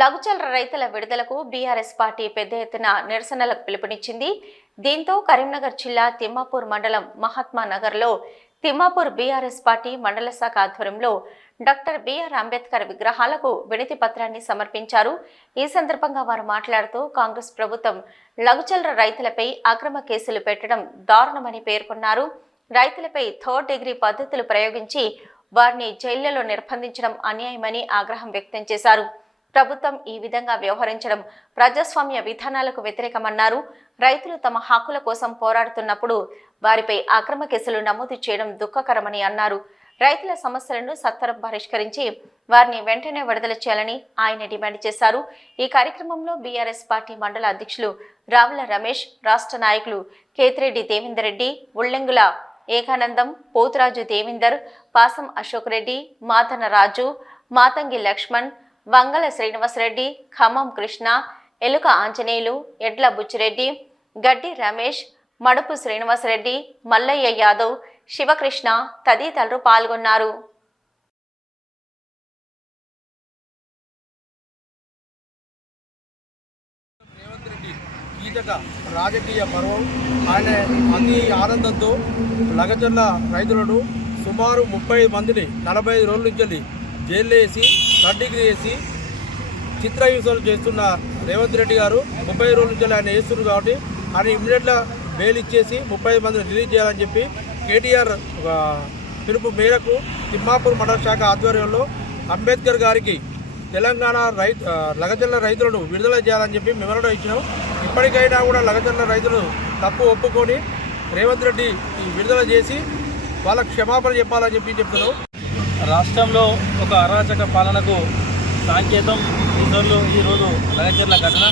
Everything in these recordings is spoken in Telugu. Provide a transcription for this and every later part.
లఘుచల రైతుల విడుదలకు బీఆర్ఎస్ పార్టీ పెద్ద ఎత్తున నిరసనలకు పిలుపునిచ్చింది. దీంతో కరీంనగర్ జిల్లా తిమ్మాపూర్ మండలం మహాత్మా నగర్లో తిమ్మాపూర్ బీఆర్ఎస్ పార్టీ మండల శాఖ ఆధ్వర్యంలో డాక్టర్ బిఆర్ అంబేద్కర్ విగ్రహాలకు వినతి పత్రాన్ని సమర్పించారు. ఈ సందర్భంగా వారు మాట్లాడుతూ కాంగ్రెస్ ప్రభుత్వం లఘుచల రైతులపై అక్రమ కేసులు పెట్టడం దారుణమని పేర్కొన్నారు. రైతులపై థర్డ్ డిగ్రీ పద్ధతులు ప్రయోగించి వారిని జైళ్లలో నిర్బంధించడం అన్యాయమని ఆగ్రహం వ్యక్తం చేశారు. ప్రభుత్వం ఈ విధంగా వ్యవహరించడం ప్రజాస్వామ్య విధానాలకు వ్యతిరేకమన్నారు. రైతులు తమ హక్కుల కోసం పోరాడుతున్నప్పుడు వారిపై అక్రమ కేసులు నమోదు చేయడం దుఃఖకరమని అన్నారు. రైతుల సమస్యలను సత్వరం పరిష్కరించి వారిని వెంటనే విడుదల చేయాలని ఆయన డిమాండ్ చేశారు. ఈ కార్యక్రమంలో బీఆర్ఎస్ పార్టీ మండల అధ్యక్షులు రావుల రమేష్, రాష్ట్ర నాయకులు కేతిరెడ్డి దేవేందర్ రెడ్డి, ఉళ్ళెంగుల ఏకానందం, పోతురాజు దేవేందర్, పాసం అశోక్ రెడ్డి, మాతన రాజు, మాతంగి లక్ష్మణ్, వంగల శ్రీనివాసరెడ్డి, ఖమ్మం కృష్ణ, ఎలుక ఆంజనేయులు, ఎడ్ల బుచ్చిరెడ్డి, గడ్డి రమేష్, మడుపు శ్రీనివాసరెడ్డి, మల్లయ్య యాదవ్, శివకృష్ణ తదితరులు పాల్గొన్నారు. రాజకీయ పర్వం ఆయన అతి ఆనందంతో లఘుచల రైతులను సుమారు 30 మందిని 45 రోజుల నుంచి జైల్లో వేసి థర్డ్ డిగ్రీ వేసి చిత్రహింసలు చేస్తున్న రేవంత్ రెడ్డి గారు 30 రోజుల నుంచి ఆయన వేస్తున్నారు. కాబట్టి ఆయన ఇమ్మీడియట్గా బెయిల్ ఇచ్చేసి 30 మందిని రిలీజ్ చేయాలని చెప్పి కేటీఆర్ పిలుపు మేరకు తిమ్మాపూర్ మండల శాఖ ఆధ్వర్యంలో అంబేద్కర్ గారికి తెలంగాణ లఘుచల రైతులను విడుదల చేయాలని చెప్పి మెమోరాండం ఇచ్చినాం. ఇప్పటికైనా కూడా లఘుచల రైతులు తప్పు ఒప్పుకొని రేవంత్ రెడ్డి విడుదల చేసి వాళ్ళకు క్షమాపణ చెప్పాలని చెప్పి చెప్తున్నాం. రాష్ట్రంలో ఒక అరాచక పాలనకు సంకేతం ఈరోజు లఘుచర్ల ఘటన.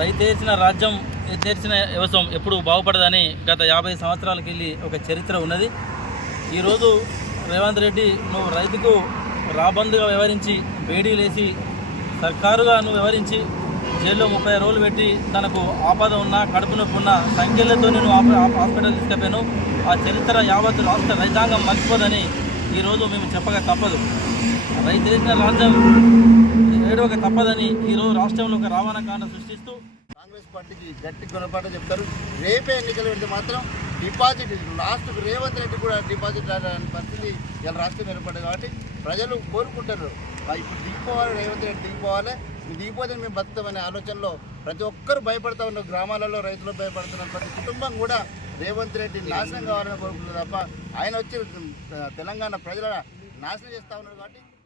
రైతేసిన రాజ్యం ఎత్తేర్చిన వ్యవసాయం ఎప్పుడు బాగుపడదని గత 50 సంవత్సరాలకి వెళ్ళి ఒక చరిత్ర ఉన్నది. ఈరోజు రేవంత్ రెడ్డి నువ్వు రైతుకు రాబందుగా వ్యవహరించి బేడీలేసి సర్కారుగా నువ్వు వ్యవహరించి జైల్లో 30 రోజులు పెట్టి తనకు ఆపద ఉన్నా కడుపు నొప్పి ఉన్న సంఖ్యలతో నేను హాస్పిటల్ తీసుకుపోయాను. ఆ చరిత్ర యావత్ రాష్ట్ర రైతాంగం మర్చిపోదని ఈరోజు మేము చెప్పక తప్పదు. రైతు చేసిన రాజ్యం ఏడవక తప్పదని ఈరోజు రాష్ట్రంలో ఒక రావణ కాండ సృష్టిస్తూ కాంగ్రెస్ పార్టీకి గట్టి గుణపాఠం చెప్తారు. రేపే ఎన్నికలు పెడితే మాత్రం డిపాజిట్ లాస్ట్కు రేవంత్ రెడ్డి కూడా డిపాజిట్ రాని పరిస్థితి ఇలా రాష్ట్రం ఏర్పడ్డది. కాబట్టి ప్రజలు కోరుకుంటారు ఇప్పుడు దిగిపోవాలి, రేవంత్ రెడ్డి దిగిపోవాలి, దిగిపోతే మేము బతుకుతామనే ఆలోచనలో ప్రతి ఒక్కరు భయపడతా ఉన్నారు. గ్రామాలలో రైతులు భయపడుతున్నారు. ప్రతి కుటుంబం కూడా రేవంత్ రెడ్డి నాశనం కావాలని కోరుకుంటున్నారు తప్ప ఆయన వచ్చి తెలంగాణ ప్రజల నాశనం చేస్తూ ఉన్నారు. కాబట్టి